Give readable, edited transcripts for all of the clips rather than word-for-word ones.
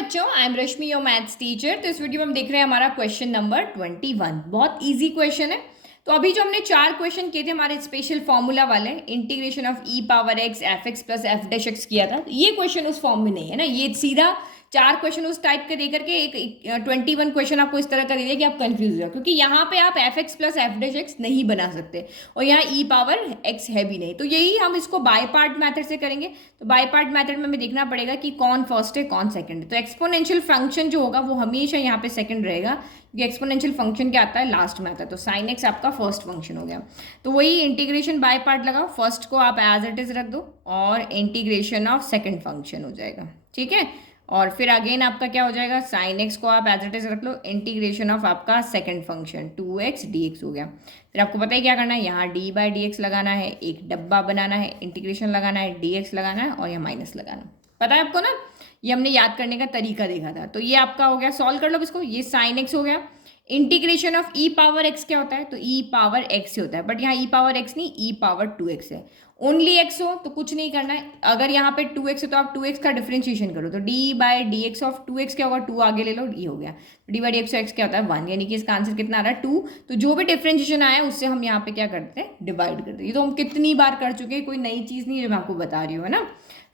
बच्चों, I am Rashmi your maths teacher. तो इस वीडियो में हम देख रहे हैं हमारा क्वेश्चन नंबर 21। बहुत इजी क्वेश्चन है। तो अभी जो हमने 4 क्वेश्चन किए थे हमारे स्पेशल फॉर्मूला वाले, integration of e power x F x plus F dash x किया था। ये क्वेश्चन उस फॉर्म में नहीं है ना, ये सीधा 4 क्वेश्चन उस टाइप के देकर के एक 21 क्वेश्चन आपको इस तरह का दे दिया कि आप कंफ्यूज हो जाओ, क्योंकि यहाँ पे आप F x plus F dash x नहीं बना सकते और यहाँ ई पावर एक्स है भी नहीं। तो यही हम इसको बाय पार्ट मेथड से करेंगे। तो बाय पार्ट मेथड में हमें देखना पड़ेगा कि कौन फर्स्ट है कौन सेकंड है। तो एक्सपोनेंशियल फंक्शन जो होगा वो हमेशा यहाँ पे सेकंड रहेगा, क्योंकि एक्सपोनेंशियल फंक्शन क्या आता है, लास्ट में आता है। तो साइन एक्स आपका फर्स्ट फंक्शन हो गया। तो वही इंटीग्रेशन बाय पार्ट लगाओ, फर्स्ट को आप एज इट इज रख दो और इंटीग्रेशन ऑफ सेकंड फंक्शन हो जाएगा, ठीक है। और फिर अगेन आपका क्या हो जाएगा, साइन एक्स को आप एज इट इज रख लो, इंटीग्रेशन ऑफ आपका सेकंड फंक्शन 2x dx हो गया। फिर आपको पता है क्या करना है, यहाँ d बाई डी एक्स लगाना है, एक डब्बा बनाना है, इंटीग्रेशन लगाना है, dx लगाना है और यहाँ माइनस लगाना है। पता है आपको ना, ये हमने याद करने का तरीका देखा था। तो ये आपका हो गया, सॉल्व कर लो इसको। ये साइन एक्स हो गया, integration of e power x क्या होता है, तो ई पावर एक्स ही होता है, बट यहाँ ई पावर एक्स नहीं, ई पावर 2x है। ओनली एक्स हो तो कुछ नहीं करना है। अगर यहाँ पे 2x है तो आप 2x का डिफरेंशिएशन करो, तो D by D x of 2x क्या होगा, 2 आगे ले लो, ये हो गया। D by D x x क्या होता है 1, यानी कि इसका आंसर कितना आ रहा है 2। तो जो भी डिफरेंशिएशन आया उससे हम यहाँ पे क्या करते हैं, डिवाइड करते हैं। ये तो हम कितनी बार कर चुके हैं, कोई नई चीज़ नहीं है जो मैं आपको बता रही हूँ, है ना।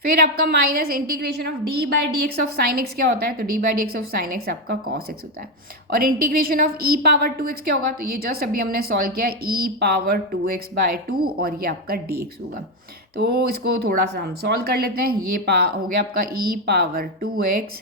फिर आपका minus integration of D by D x of sine x क्या होता है, तो D by D x of sine x आपका कॉस एक्स होता है। और integration of e power 2x क्या होगा, तो ये जस्ट अभी हमने सॉल्व किया, ई पावर 2x बाय 2 और ये आपका dx होगा। तो इसको थोड़ा सा हम सॉल्व कर लेते हैं। ये हो गया आपका e power 2x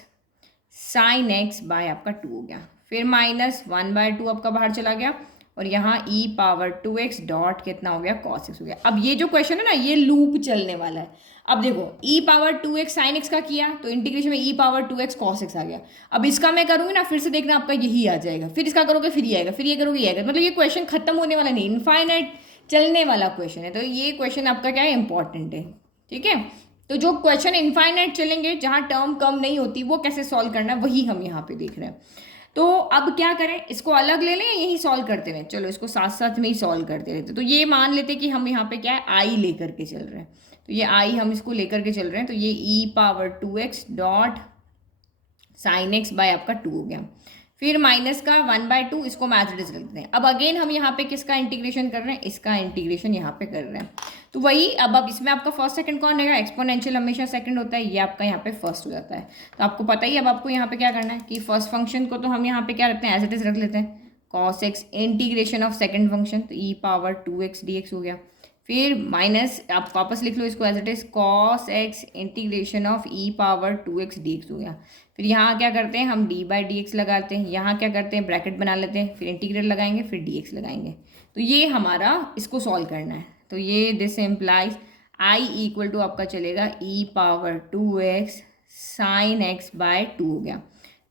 sine x by आपका 2 हो गया। फिर माइनस 1/2 आपका बाहर चला गया और यहाँ ई पावर 2x डॉट कितना हो गया, कॉस एक्स हो गया। अब ये जो क्वेश्चन है ना, ये लूप चलने वाला है। अब देखो, ई पावर 2x साइन एक्स का किया तो इंटीग्रेशन में ई पावर 2x कॉस एक्स आ गया। अब इसका मैं करूँगी ना, फिर से देखना आपका यही आ जाएगा, फिर इसका करोगे फिर ये आएगा, फिर ये करोगे ये आएगा। मतलब ये क्वेश्चन खत्म होने वाला नहीं, इनफाइनाइट चलने वाला क्वेश्चन है। तो ये क्वेश्चन आपका क्या है, इंपॉर्टेंट है, ठीक है। तो जो क्वेश्चन इनफाइनाइट चलेंगे, जहाँ टर्म कम नहीं होती, वो कैसे सॉल्व करना है वही हम यहाँ पे देख रहे हैं। तो अब क्या करें, इसको अलग ले लें या यही सॉल्व करते रहें, चलो इसको साथ साथ में ही सॉल्व करते रहते। तो ये मान लेते कि हम यहाँ पे क्या है, आई लेकर के चल रहे हैं। तो ये आई हम इसको लेकर के चल रहे हैं, तो ये e power 2x dot sine x by आपका 2 हो गया। फिर माइनस का 1/2, इसको हम एज इट इज रख देते हैं। अब अगेन हम यहाँ पे किसका इंटीग्रेशन कर रहे हैं, इसका इंटीग्रेशन यहाँ पे कर रहे हैं। तो वही अब इसमें आपका फर्स्ट सेकंड कौन रहेगा, एक्सपोनेंशियल हमेशा सेकंड होता है, ये आपका यहाँ पे फर्स्ट हो जाता है। तो आपको पता ही, अब आपको यहाँ पे क्या करना है कि फर्स्ट फंक्शन को तो हम यहाँ पे क्या रखते हैं, एज इट इज रख लेते हैं, cos x integration of second function, तो ई पावर 2x dx हो गया। फिर माइनस आप वापस लिख लो इसको as it is, cos x integration of e power 2x dx हो गया। फिर यहाँ क्या करते हैं, हम डी बाई डी एक्स लगाते हैं, यहाँ क्या करते हैं, ब्रैकेट बना लेते हैं, फिर इंटीग्रेट लगाएंगे, फिर डी एक्स लगाएंगे। तो ये हमारा इसको सॉल्व करना है। तो ये this implies I equal to आपका चलेगा e power 2x sine x by 2 हो गया।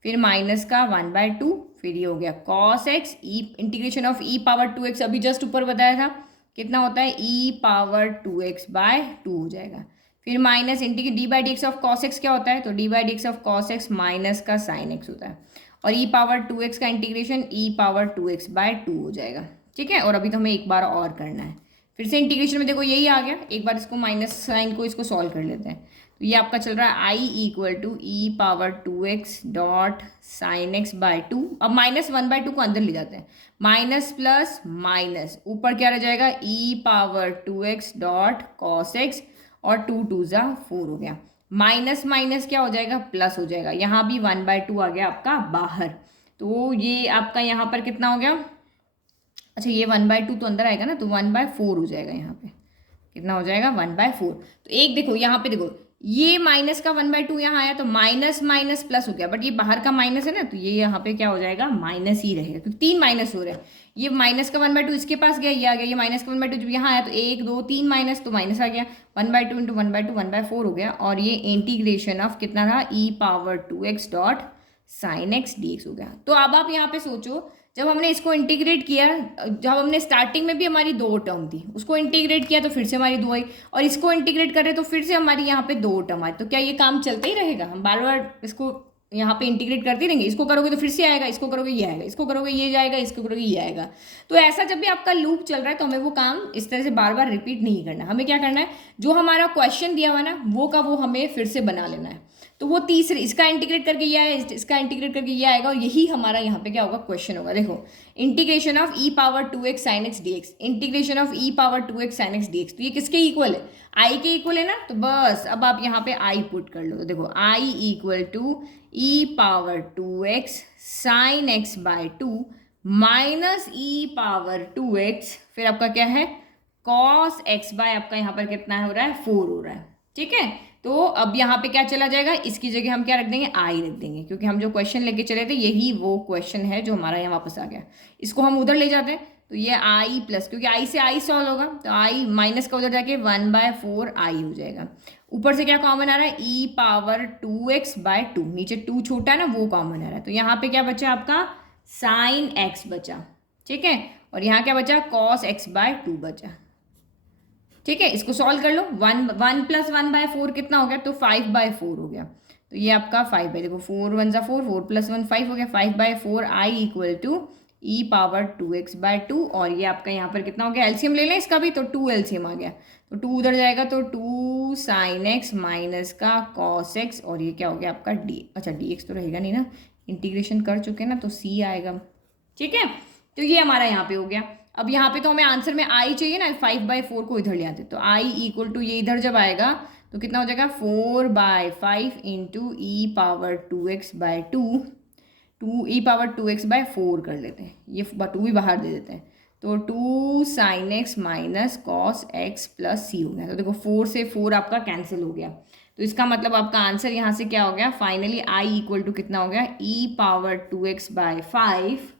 फिर माइनस का 1/2, फिर ये हो गया cos x E integration of e power 2x, अभी जस्ट ऊपर बताया था कितना होता है, ई पावर 2x बाय 2 हो जाएगा। फिर minus integrate D by D x of cos x क्या होता है, तो D by D x of cos x minus का साइन एक्स होता है। और ई पावर 2x का integration E power 2x by 2 हो जाएगा, ठीक है। और अभी तो हमें एक बार और करना है, फिर से इंटीग्रेशन में देखो यही आ गया। एक बार इसको माइनस साइन को इसको सॉल्व कर लेते हैं। तो ये आपका चल रहा है I equal to e power 2x dot sine x by 2। अब माइनस 1/2 को अंदर ले जाते हैं, माइनस प्लस माइनस, ऊपर क्या रह जाएगा, e power 2x dot cos x और 2 2 जा 4 हो गया। माइनस माइनस क्या हो जाएगा, प्लस हो जाएगा। यहाँ भी 1/2 आ गया आपका बाहर। तो ये आपका यहाँ पर कितना हो गया, अच्छा ये 1/2 तो अंदर आएगा ना, तो 1/4 हो जाएगा। यहाँ पे कितना हो जाएगा, 1/4। तो एक देखो यहाँ पे देखो, ये माइनस का 1/2 यहाँ आया तो माइनस माइनस प्लस हो गया, बट ये बाहर का माइनस है ना, तो ये यहाँ पे क्या हो जाएगा, माइनस ही रहेगा, तो 3 माइनस हो रहे हैं। ये माइनस का 1/2 इसके पास गया, ये आ गया, ये माइनस का 1/2 जब यहाँ आया तो 1 2 3 माइनस, तो माइनस आ गया, 1/2 इंटू 1/2 1/4 हो गया। और ये इंटीग्रेशन ऑफ कितना था, e power 2x dot sine x dx हो गया। तो अब आप यहाँ पे सोचो, जब हमने इसको इंटीग्रेट किया, जब हमने स्टार्टिंग में भी हमारी 2 टर्म थी, उसको इंटीग्रेट किया तो फिर से हमारी 2 आई, और इसको इंटीग्रेट कर रहे तो फिर से हमारी यहाँ पे 2 टर्म आई। तो क्या ये काम चलता ही रहेगा, हम बार बार इसको यहाँ पे इंटीग्रेट करते रहेंगे, इसको करोगे तो फिर से आएगा, इसको करोगे ये आएगा, इसको करोगे ये जाएगा, इसको करोगे ये आएगा। तो ऐसा जब भी आपका लूप चल रहा है तो हमें वो काम इस तरह से बार बार रिपीट नहीं करना। हमें क्या करना है, जो हमारा क्वेश्चन दिया हुआ है ना, वो का वो हमें फिर से बना लेना है। तो वो तीसरे, इसका इंटीग्रेट करके ये आया, इसका इंटीग्रेट करके ये आएगा, और यही हमारा यहाँ पे क्या होगा, क्वेश्चन होगा। देखो, integration of e power 2x sine x D x, integration of e power 2x sine x D x, तो ये किसके इक्वल है, आई के इक्वल है ना। तो बस अब आप यहाँ पे आई पुट कर लो। तो देखो I equal to e power 2x sine x by 2 minus e power 2x, फिर आपका क्या है, कॉस एक्स बाय आपका यहाँ पर कितना हो रहा है, 4 हो रहा है। ठीक है, तो अब यहाँ पे क्या चला जाएगा, इसकी जगह हम क्या रख देंगे, आई रख देंगे, क्योंकि हम जो क्वेश्चन लेके चले थे यही वो क्वेश्चन है जो हमारा यहाँ वापस आ गया। इसको हम उधर ले जाते हैं, तो ये आई प्लस, क्योंकि आई से आई सॉल्व होगा, तो आई माइनस का उधर जाके 1/4 आई हो जाएगा। ऊपर से क्या कॉमन आ रहा है, ई पावर 2x बाय 2, नीचे 2 छोटा है ना, वो कॉमन आ रहा है। तो यहाँ पे क्या बचा आपका, साइन एक्स बचा। ठीक है, और यहाँ क्या बचा, कॉस एक्स बाय 2 बचा। ठीक है, इसको सॉल्व कर लो, 1 + 1/4 कितना हो गया, तो 5/4 हो गया। तो ये आपका 5 बाई, देखो 4 1 4, 4 + 1 5 हो गया, 5/4 I equal to e power 2x by 2, और ये आपका यहाँ पर कितना हो गया, एलसीएम ले लें इसका भी, तो 2 एलसीएम आ गया, तो 2 उधर जाएगा, तो 2 साइन एक्स माइनस का कॉस एक्स, और ये क्या हो गया आपका डी, अच्छा डी एक्स तो रहेगा नहीं ना, इंटीग्रेशन कर चुके हैं ना, तो सी आएगा। ठीक है, तो ये हमारा यहाँ पे हो गया। अब यहाँ पे तो हमें आंसर में आई चाहिए ना, 5/4 को इधर ले आते, तो आई इक्वल टू ये इधर जब आएगा तो कितना हो जाएगा, 4/5 into E power 2x by 2 E power 2x bye 4 कर लेते हैं, ये 2 भी बाहर दे देते हैं, तो 2 sine x minus cos x plus c हो गया। तो देखो 4 से 4 आपका कैंसिल हो गया, तो इसका मतलब आपका आंसर यहाँ से क्या हो गया, फाइनली आई इक्वल टू कितना हो गया, e power 2x by 5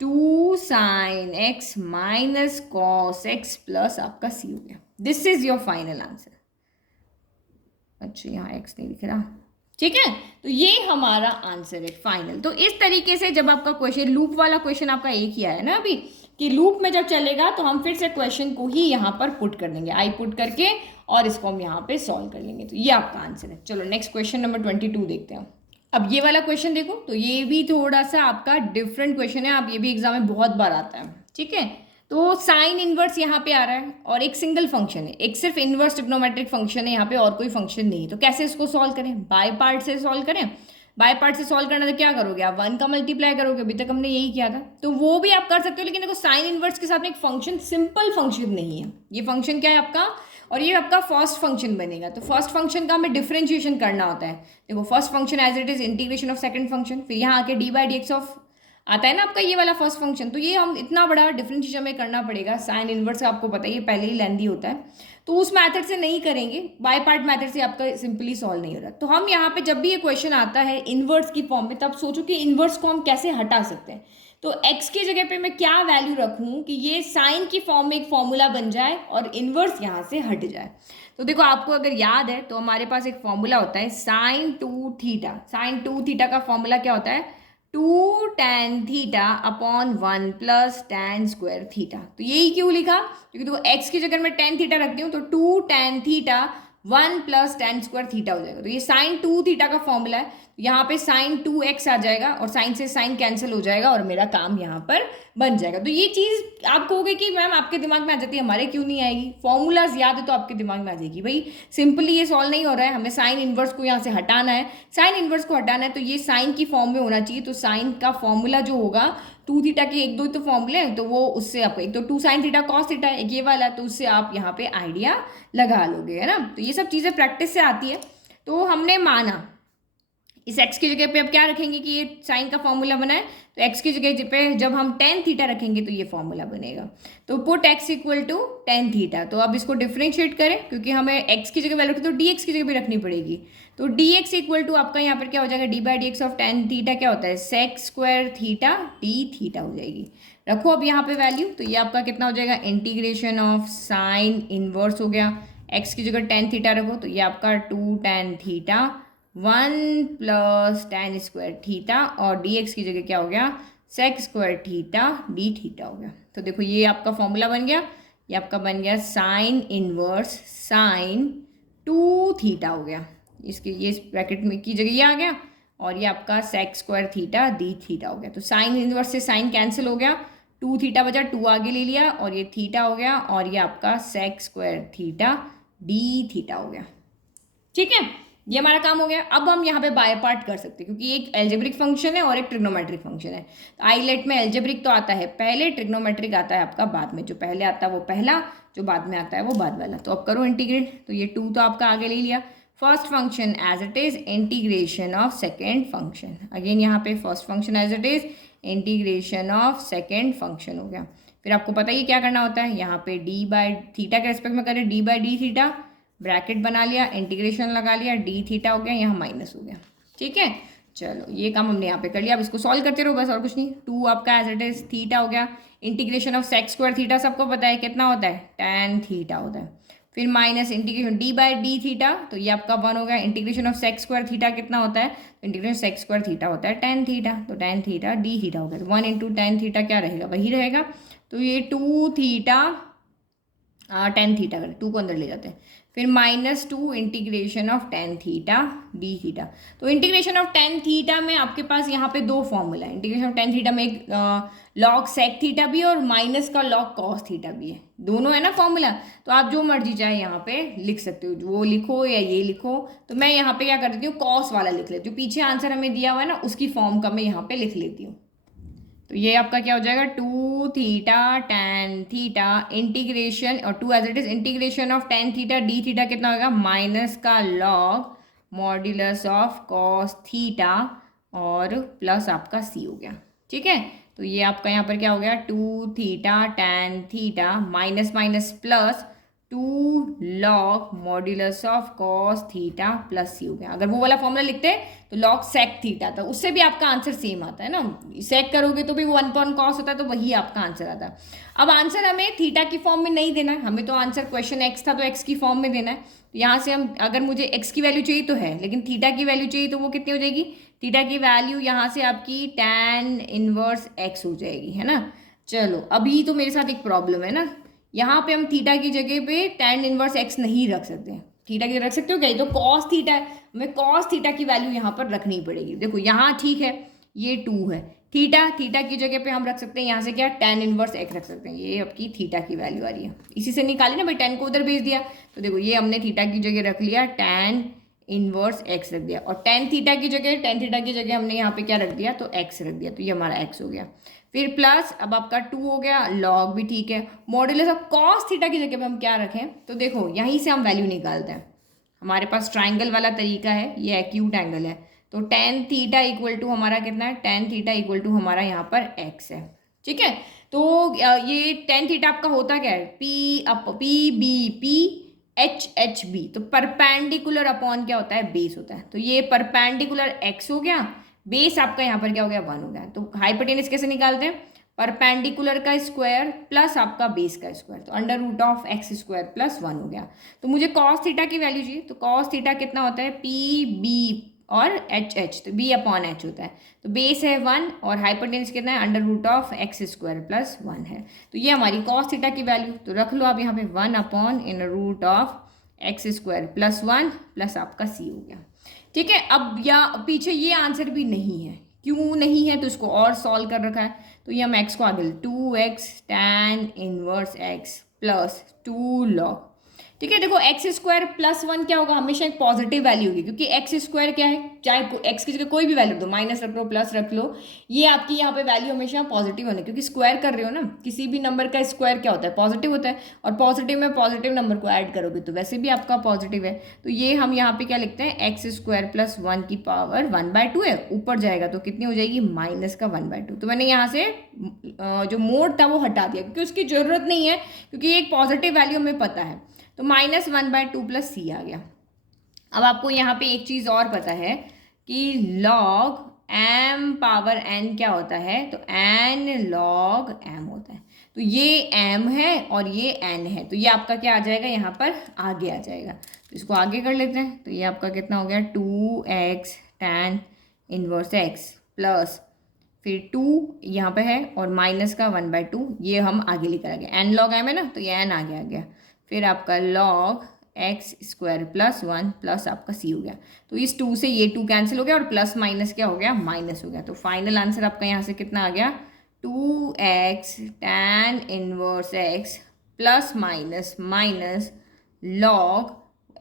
2 sine x minus cos x plus आपका सी हो गया। This is your final answer. अच्छा यहाँ एक्स नहीं दिख रहा, ठीक है, तो ये हमारा आंसर है फाइनल। तो इस तरीके से जब आपका क्वेश्चन, लूप वाला क्वेश्चन आपका एक ही आया ना अभी, कि लूप में जब चलेगा तो हम फिर से क्वेश्चन को ही यहाँ पर पुट कर देंगे, आई पुट करके, और इसको हम यहाँ पे सॉल्व कर लेंगे। तो ये आपका आंसर है। चलो नेक्स्ट क्वेश्चन नंबर 22 देखते हैं। अब ये वाला क्वेश्चन देखो, तो ये भी थोड़ा सा आपका डिफरेंट क्वेश्चन है, आप ये भी एग्जाम में बहुत बार आता है। ठीक है, तो साइन इनवर्स यहाँ पे आ रहा है, और एक सिंगल फंक्शन है, एक सिर्फ इनवर्स ट्रिग्नोमेट्रिक फंक्शन है यहाँ पे, और कोई फंक्शन नहीं है। तो कैसे इसको सॉल्व करें, बाय पार्ट से सॉल्व करें। बाय पार्ट से सॉल्व करना तो क्या करोगे आप, 1 का मल्टीप्लाई करोगे, अभी तक हमने यही किया था, तो वो भी आप कर सकते हो। लेकिन देखो साइन इनवर्स के साथ में एक फंक्शन, सिंपल फंक्शन नहीं है, ये फंक्शन क्या है आपका, और ये आपका फर्स्ट फंक्शन बनेगा। तो फर्स्ट फंक्शन का हमें डिफरेंशिएशन करना होता है। देखो first function as it is integration of second function, फिर यहाँ आके dy/dx ऑफ आता है ना आपका ये वाला फर्स्ट फंक्शन। तो ये हम इतना बड़ा डिफरेंशिएशन में करना पड़ेगा। साइन इनवर्स का आपको पता है ये पहले ही लेंदी होता है, तो उस मेथड से नहीं करेंगे, बाय पार्ट मेथड से आपका सिंपली सॉल्व नहीं हो रहा। तो हम यहाँ पे जब भी ये क्वेश्चन आता है इनवर्स की फॉर्म में, तब सोचो कि इनवर्स को हम कैसे हटा सकते हैं। तो x की जगह पे मैं क्या वैल्यू रखूं कि ये साइन की फॉर्म में एक फॉर्मूला बन जाए और इनवर्स यहाँ से हट जाए। तो देखो आपको अगर याद है तो हमारे पास एक फॉर्मूला होता है साइन 2 थीटा। साइन 2 थीटा का फॉर्मूला क्या होता है, 2 tan theta upon 1 plus tan square theta. तो यही क्यों लिखा, क्योंकि देखो x की जगह मैं tan थीटा रखती हूँ, तो 2 tan theta 1 plus tan square theta हो जाएगा। तो ये साइन 2 थीटा का फॉर्मूला है। यहाँ पे साइन 2x आ जाएगा, और साइन से साइन कैंसिल हो जाएगा, और मेरा काम यहाँ पर बन जाएगा। तो ये चीज़ आप कहोगे कि मैम आपके दिमाग में आ जाती है, हमारे क्यों नहीं आएगी, फॉर्मूलाज याद है तो आपके दिमाग में आ जाएगी। भाई सिंपली ये सॉल्व नहीं हो रहा है, हमें साइन इनवर्स को यहाँ से हटाना है। साइन इनवर्स को हटाना है तो ये साइन की फॉर्म में होना चाहिए। तो साइन का फॉर्मूला जो होगा 2 थीटा के 1 2 तो फॉर्मूले हैं, तो वो उससे आपको एक तो 2 साइन थीटा कॉस थीटा, एक ये वाला, तो उससे आप यहाँ पे आइडिया लगा लोगे, है ना। तो ये सब चीज़ें प्रैक्टिस से आती है। तो हमने माना इस x की जगह पे अब क्या रखेंगे कि ये साइन का फॉर्मूला बना है, तो x की जगह पे जब हम tan थीटा रखेंगे तो ये फॉर्मूला बनेगा। तो put x equal to tan theta. तो अब इसको डिफ्रेंशिएट करें, क्योंकि हमें x की जगह वैल्यू रखी तो dx की जगह भी रखनी पड़ेगी। तो dx इक्वल टू आपका यहाँ पर क्या हो जाएगा, d/dx ऑफ tan थीटा क्या होता है, sec square theta d theta हो जाएगी। रखो अब यहाँ पे वैल्यू, तो ये आपका कितना हो जाएगा, इंटीग्रेशन ऑफ साइन इनवर्स हो गया, x की जगह tan थीटा रखो, तो ये आपका 2 tan theta 1 plus tan square theta, और dx की जगह क्या हो गया, sec square theta d theta हो गया। तो देखो ये आपका फॉर्मूला बन गया, ये आपका बन गया साइन इनवर्स साइन 2 थीटा हो गया। इसके ये ब्रैकेट में की जगह ये आ गया, और ये आपका sec square theta d theta हो गया। तो साइन इनवर्स से साइन कैंसिल हो गया, 2 थीटा बचा, 2 आगे ले लिया, और ये थीटा हो गया, और ये आपका sec square theta d theta हो गया। ठीक है, ये हमारा काम हो गया। अब हम यहाँ पे बाय पार्ट कर सकते हैं क्योंकि एक एल्जेब्रिक फंक्शन है और एक ट्रिग्नोमेट्रिक फंक्शन है। तो आईलेट में एल्जेब्रिक तो आता है पहले, ट्रिग्नोमेट्रिक आता है आपका बाद में। जो पहले आता है वो पहला, जो बाद में आता है वो बाद वाला। तो अब करो इंटीग्रेट। तो ये 2 तो आपका आगे ले लिया। First function as it is integration of second function. Again यहाँ पे first function as it is integration of second function हो गया। फिर आपको पता ही क्या करना होता है, यहाँ पे डी बाई थीटा के रेस्पेक्ट में करें, D by d theta, bracket बना लिया, इंटीग्रेशन लगा लिया, डी थीटा हो गया, यहाँ माइनस हो गया। ठीक है, चलो ये काम हमने यहाँ पे कर लिया। अब इसको सॉल्व करते रहो बस, और कुछ नहीं। 2 आपका एज इट इज थीटा हो गया, integration of sec square theta सबको पता है कितना होता है, tan थीटा होता है। फिर minus integration d by d theta, तो ये आपका 1 हो गया। Integration of sec square theta कितना होता है, तो इंटीग्रेशन सेक स्क्वायर थीटा होता है tan थीटा, तो tan थीटा डी थीटा हो गया। तो 1 इंटू tan थीटा क्या रहेगा, वही रहेगा। तो ये 2 थीटा tan थीटा करें, 2 को अंदर ले जाते हैं। फिर -2 integration of tan theta d theta. तो इंटीग्रेशन ऑफ tan थीटा में आपके पास यहाँ पे 2 फॉर्मूला है। इंटीग्रेशन ऑफ tan थीटा में एक log sec थीटा भी है और माइनस का log cos थीटा भी है, दोनों है ना फॉर्मूला। तो आप जो मर्जी चाहे यहाँ पे लिख सकते हो, वो लिखो या ये लिखो। तो मैं यहाँ पे क्या कर देती हूँ, cos वाला लिख लेती हूँ। पीछे आंसर हमें दिया हुआ है ना, उसकी फॉर्म का मैं यहाँ पे लिख लेती हूँ। तो ये आपका क्या हो जाएगा, 2 थीटा tan थीटा इंटीग्रेशन, और 2 as it is integration of tan theta d theta कितना होगा, माइनस का log modulus of cos theta और प्लस आपका c हो गया। ठीक है, तो ये आपका यहाँ पर क्या हो गया, 2 theta tan theta minus minus plus 2 log modulus of cos theta plus c हो गया। अगर वो वाला फॉर्मूला लिखते हैं तो log sec थीटा था, उससे भी आपका आंसर सेम आता है ना। सेक करोगे तो भी 1/cos होता है, तो वही आपका आंसर आता है। अब आंसर हमें थीटा की फॉर्म में नहीं देना है, हमें तो आंसर क्वेश्चन x था तो x की फॉर्म में देना है। तो यहाँ से हम, अगर मुझे x की वैल्यू चाहिए तो है, लेकिन थीटा की वैल्यू चाहिए तो वो कितनी हो जाएगी, थीटा की वैल्यू यहाँ से आपकी tan इनवर्स x हो जाएगी, है ना। चलो अभी तो मेरे साथ एक प्रॉब्लम है ना, यहाँ पे हम थीटा की जगह पे tan इनवर्स x नहीं रख सकते। थीटा की रख सकते हो क्या, तो cos थीटा है, हमें cos थीटा की वैल्यू यहाँ पर रखनी पड़ेगी। देखो यहाँ ठीक है, ये 2 है, थीटा की जगह पे हम रख सकते हैं यहाँ से क्या, tan इनवर्स x रख सकते हैं। ये आपकी थीटा की वैल्यू आ रही है, इसी से निकाली ना भाई, tan को उधर भेज दिया। तो देखो ये हमने थीटा की जगह रख लिया, tan इनवर्स x रख दिया, और tan थीटा की जगह हमने यहाँ पे क्या रख दिया, तो x रख दिया। तो ये हमारा x हो गया। फिर प्लस अब आपका 2 हो गया, लॉग भी ठीक है, मॉड्यूलस ऑफ cos थीटा की जगह पे हम क्या रखें, तो देखो यहीं से हम वैल्यू निकालते हैं। हमारे पास ट्राइंगल वाला तरीका है, ये एक्यूट एंगल है। तो tan थीटा इक्वल टू हमारा कितना है, tan थीटा इक्वल टू हमारा यहाँ पर x है। ठीक है, तो ये tan थीटा आपका होता क्या है, P B H H B, तो परपेंडिकुलर अपॉन क्या होता है, बेस होता है। तो ये परपेंडिकुलर x हो गया, बेस आपका यहाँ पर क्या हो गया, 1 हो गया। तो हाइपोटेनस कैसे निकालते हैं, परपेंडिकुलर का स्क्वायर प्लस आपका बेस का स्क्वायर, तो under root of x square plus 1 हो गया। तो मुझे cos थीटा की वैल्यू चाहिए, तो cos थीटा कितना होता है, पी बी और एच एच, तो b अपॉन एच होता है। तो बेस है 1 और हाइपोटेनस कितना है, under root of x square plus 1 है। तो ये हमारी cos थीटा की वैल्यू, तो रख लो आप यहाँ पे 1 upon in root of x square plus 1 plus आपका c हो गया। ठीक है, अब या पीछे ये आंसर भी नहीं है, क्यों नहीं है, तो इसको और सॉल्व कर रखा है। तो ये हम x को आगे 2x tan inverse x plus 2 log. ठीक है, देखो एक्स स्क्वायर प्लस 1 क्या होगा, हमेशा एक पॉजिटिव वैल्यू होगी, क्योंकि एक्स स्क्वायर क्या है, चाहे एक्स की जगह कोई भी वैल्यू दो, माइनस रख लो प्लस रख लो, ये आपकी यहाँ पे वैल्यू हमेशा पॉजिटिव होनी, क्योंकि स्क्वायर कर रहे हो ना, किसी भी नंबर का स्क्वायर क्या होता है, पॉजिटिव होता है। और पॉजिटिव में पॉजिटिव नंबर को ऐड करोगे तो वैसे भी आपका पॉजिटिव है। तो ये हम यहाँ पे क्या लिखते हैं, एक्स स्क्वायर प्लस 1 की पावर 1/2 है, ऊपर जाएगा तो कितनी हो जाएगी, माइनस का 1/2। तो मैंने यहाँ से जो मोड था वो हटा दिया, क्योंकि उसकी ज़रूरत नहीं है, क्योंकि एक पॉजिटिव वैल्यू हमें पता है। तो -1/2 प्लस c आ गया। अब आपको यहाँ पे एक चीज़ और पता है कि log m पावर n क्या होता है, तो n log m होता है। तो ये m है और ये n है, तो ये आपका क्या आ जाएगा, यहाँ पर आगे आ जाएगा। तो इसको आगे कर लेते हैं। तो ये आपका कितना हो गया, 2x tan inverse x plus फिर 2 यहाँ पे है और माइनस का 1/2, ये हम आगे लेकर आ गए, n log m है ना, तो ये n आगे आ गया। फिर आपका log x square plus 1 plus आपका c हो गया। तो इस 2 से ये 2 कैंसिल हो गया और प्लस माइनस क्या हो गया, माइनस हो गया। तो फाइनल आंसर आपका यहाँ से कितना आ गया, 2x tan inverse x plus minus minus log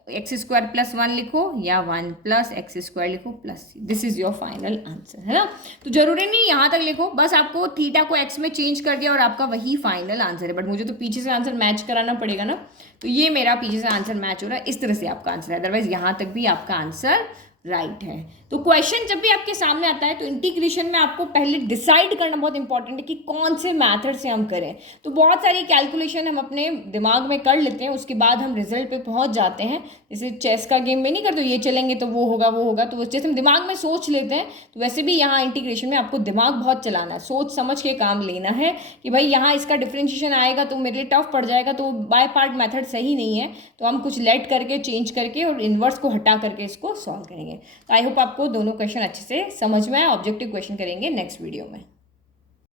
x square plus 1 लिखो या 1 प्लस एक्स स्क्वायर लिखो plus C, this is your final answer, है ना। तो जरूरी नहीं यहाँ तक लिखो, बस आपको थीटा को एक्स में चेंज कर दिया और आपका वही फाइनल आंसर है। बट मुझे तो पीछे से आंसर मैच कराना पड़ेगा ना, तो ये मेरा पीछे से आंसर मैच हो रहा है, इस तरह से आपका आंसर है, अदरवाइज यहाँ तक भी आपका आंसर राइट है। तो क्वेश्चन जब भी आपके सामने आता है तो इंटीग्रेशन में आपको पहले डिसाइड करना बहुत इंपॉर्टेंट है कि कौन से मेथड से हम करें। तो बहुत सारी कैलकुलेशन हम अपने दिमाग में कर लेते हैं, उसके बाद हम रिजल्ट पे पहुंच जाते हैं। जैसे चेस का गेम में नहीं करते, ये चलेंगे तो वो होगा वो होगा, तो जैसे हम दिमाग में सोच लेते हैं, तो वैसे भी यहाँ इंटीग्रेशन में आपको दिमाग बहुत चलाना है, सोच समझ के काम लेना है कि भाई यहाँ इसका डिफ्रेंशिएशन आएगा तो मेरे लिए टफ पड़ जाएगा, तो बाय पार्ट मेथड सही नहीं है, तो हम कुछ लेट करके चेंज करके और इन्वर्स को हटा करके इसको सॉल्व करेंगे। तो आई होप आपको दोनों क्वेश्चन अच्छे से समझ में आए। ऑब्जेक्टिव क्वेश्चन करेंगे नेक्स्ट वीडियो में।